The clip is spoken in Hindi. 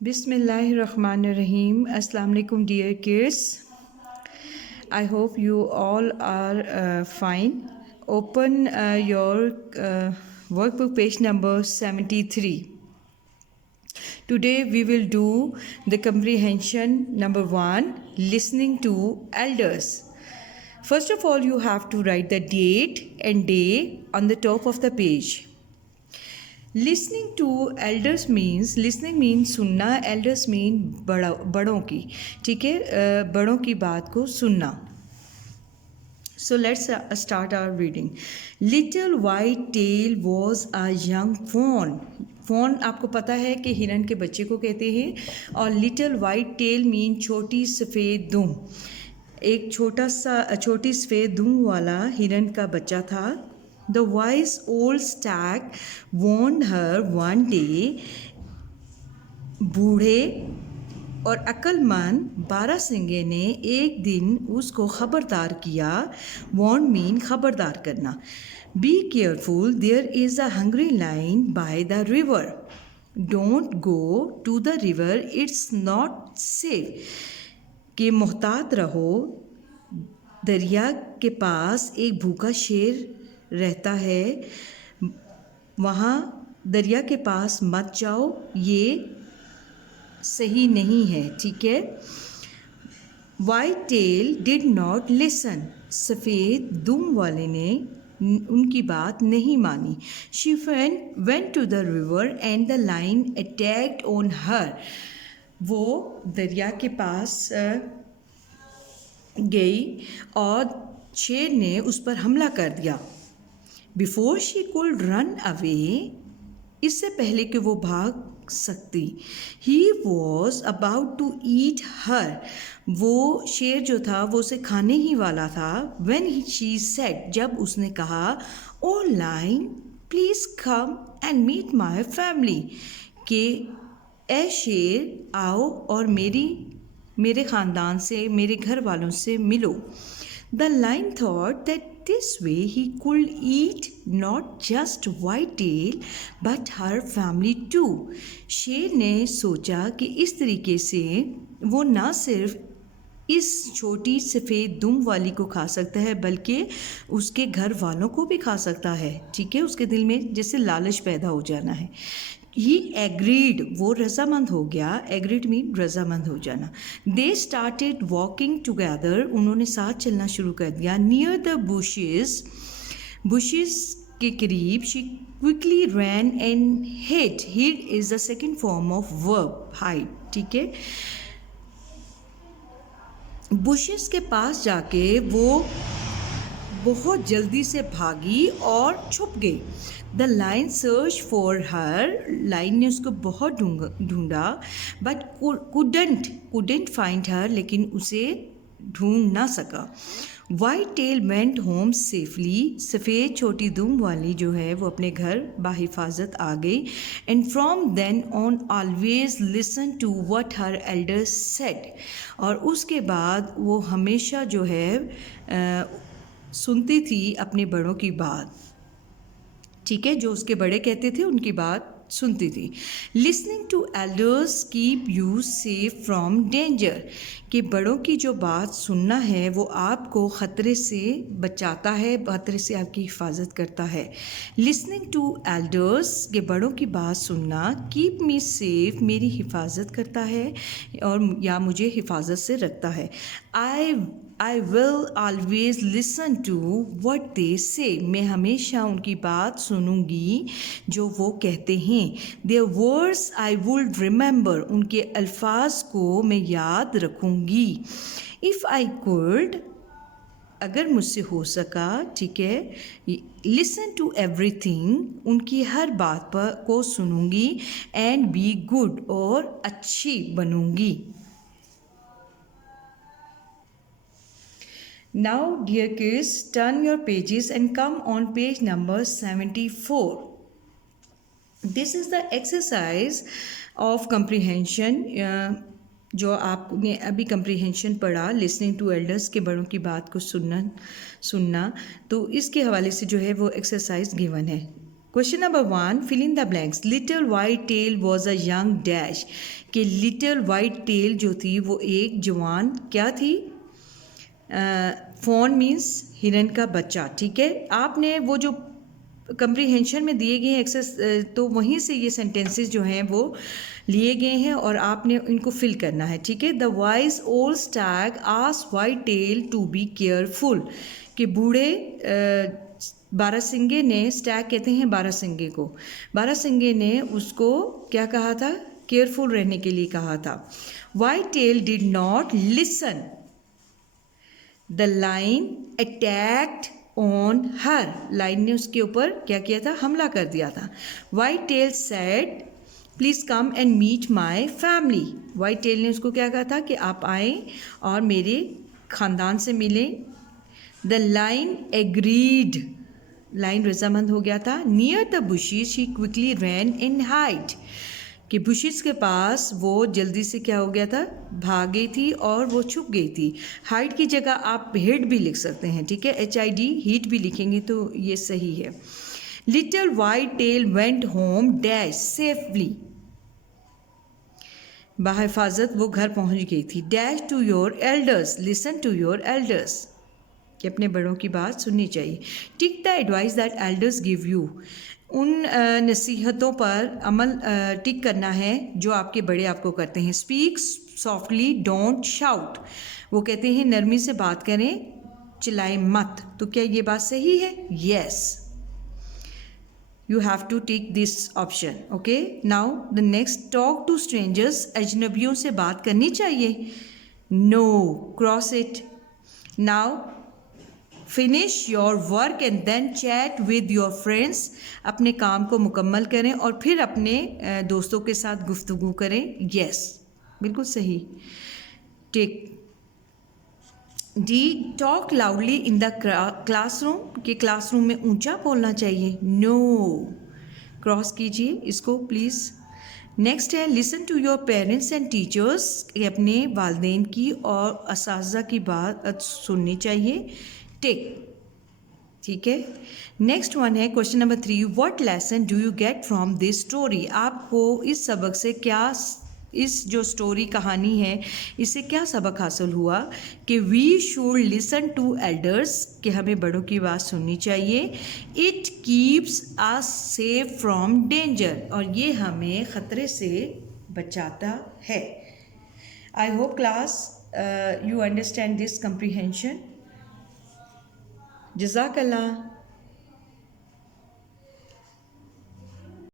Bismillahirrahmanirrahim. Assalamu alaikum, dear kids. I hope you all are fine. Open your workbook page number 73. Today we will do the comprehension number 1, listening to elders. First of all, you have to write the date and day on the top of the page. Listening to elders means listening means सुनना, एल्डर्स मीन बड़ों की, ठीक है, बड़ों की बात को सुनना. So let's start our reading. Little white tail was a young fawn. Fawn आपको पता है कि हिरन के बच्चे को कहते हैं, और लिटिल वाइट टेल मीन छोटी सफ़ेद दुम. एक छोटी सफ़ेद दुम वाला हिरन का बच्चा था. The wise old stag warned her one day. बूढ़े और अक्लमंद बारहसिंगे ने एक दिन उसको खबरदार किया. warn मीन खबरदार करना. Be careful, there is a hungry lion by the river. Don't go to the river, it's not safe. कि मोहतात रहो, दरिया के पास एक भूखा शेर रहता है, वहाँ दरिया के पास मत जाओ, ये सही नहीं है, ठीक है. White tail did not listen. सफ़ेद दुम वाले ने उनकी बात नहीं मानी. She went to the river and the lion attacked on her. वो दरिया के पास गई और शेर ने उस पर हमला कर दिया. Before she could run away, इससे पहले कि वो भाग सकती. He was about to eat her. वो शेर जो था वो उसे खाने ही वाला था. व्हेन शी सेड, जब उसने कहा, oh lion please come and meet my family, कि ए शेर आओ और मेरे ख़ानदान से, मेरे घर वालों से मिलो. The lion thought that this way he could eat not just Whitetail but her family too. शेर ने सोचा कि इस तरीके से वो ना सिर्फ इस छोटी सफ़ेद दुम वाली को खा सकता है बल्कि उसके घर वालों को भी खा सकता है, ठीक है. उसके दिल में जैसे लालच पैदा हो जाना है. ही एग्रीड, वो रजामंद हो गया. एग्रीड मीन रजामंद हो जाना. दे स्टार्टेड वॉकिंग टुगेदर, उन्होंने साथ चलना शुरू कर दिया. नियर द बुशेस के करीब. She quickly ran and hid. Hid is the second form of verb, hide, ठीक है. बुशेस के पास जाके वो बहुत जल्दी से भागी और छुप गई. The line search for her. Lion ने उसको बहुत ढूंढा, बट कुडेंट फाइंड हर, लेकिन उसे ढूंढ ना सका. White tail went home safely. सफ़ेद छोटी दुम वाली जो है वो अपने घर बाहिफाजत आ गई. And from then on always listen to what her elders said. और उसके बाद वो हमेशा जो है सुनती थी अपने बड़ों की बात, ठीक है. जो उसके बड़े कहते थे उनकी बात सुनती थी. Listening to elders keep you safe from danger. कि बड़ों की जो बात सुनना है वो आपको ख़तरे से बचाता है, ख़तरे से आपकी हिफाजत करता है. लिसनिंग टू एल्डर्स, के बड़ों की बात सुनना, कीप मी सेफ, मेरी हिफाजत करता है और या मुझे हिफाजत से रखता है. I will always listen to what they say. मैं हमेशा उनकी बात सुनूंगी जो वो कहते हैं. Their words I would remember, उनके अल्फाज को मैं याद रखूंगी. इफ़ आई कुड, अगर मुझसे हो सका, ठीक है. लिसन टू एवरीथिंग, उनकी हर बात को सुनूंगी. एंड बी गुड, और अच्छी बनूंगी. Now, dear kids, turn your pages and come on page number 74. This is the exercise of comprehension. जो आपने अभी comprehension पढ़ा, listening to elders, के बड़ों की बात को सुनना, तो इसके हवाले से जो है वो exercise given है. Question number 1, fill in the blanks. Little white tail was a young dash. कि लिटिल वाइट टेल जो थी वो एक जवान क्या थी? फॉन मीन्स हिरन का बच्चा. ठीक है, आपने वो जो कंप्रीहेंशन में दिए गए एक्सेस तो वहीं से ये सेंटेंसेस जो हैं वो लिए गए हैं और आपने इनको फिल करना है. ठीक है. The wise old stag asked white tail to be careful. कि बूढ़े बारहसिंगे ने, स्टैग कहते हैं बारहसिंगे को, बारहसिंगे ने उसको क्या कहा था? केयरफुल रहने के लिए कहा था. White tail did not listen. The lion attacked on her. Lion ने उसके ऊपर क्या किया था? हमला कर दिया था. White tail said please come and meet my family. White tail ने उसको क्या कहा था? कि आप आएँ और मेरे ख़ानदान से मिलें. The lion agreed. लाइन रजामंद हो गया था. Near the bushes she quickly ran in hide. कि बुशिस के पास वो जल्दी से क्या हो गया था? भाग गई थी और वो छुप गई थी. हाइड की जगह आप हिड भी लिख सकते हैं. ठीक है, HID हीट भी लिखेंगे तो ये सही है. Little white tail went home dash safely. बाहिफाजत वो घर पहुंच गई थी. Dash to your elders. Listen to your elders. कि अपने बड़ों की बात सुननी चाहिए. Take the advice that elders give you. उन नसीहतों पर अमल टिक करना है जो आपके बड़े आपको करते हैं. Speak softly don't shout. वो कहते हैं नरमी से बात करें, चिल्लाएं मत. तो क्या ये बात सही है? Yes. You have to take this option. Okay. Now the next, talk to strangers. अजनबियों से बात करनी चाहिए. No. Cross it. Now finish your work and then chat with your friends. अपने काम को मुकम्मल करें और फिर अपने दोस्तों के साथ गुफ्तगू करें. Yes. बिल्कुल सही. Take D. Talk loudly in the classroom. कि क्लासरूम में ऊंचा बोलना चाहिए. नो. क्रॉस कीजिए इसको प्लीज़. नेक्स्ट है listen to your parents and teachers. अपने वालदेन की और असातिज़ा की बात सुननी चाहिए. टिक. ठीक है. नेक्स्ट वन है question number 3. What lesson do you get from this story. आपको इस सबक से क्या, इस जो स्टोरी कहानी है इससे क्या सबक हासिल हुआ? कि we should listen to elders. कि हमें बड़ों की बात सुननी चाहिए. It keeps us safe from danger. और ये हमें ख़तरे से बचाता है. I hope class you understand this comprehension. जज़ाकल्लाह.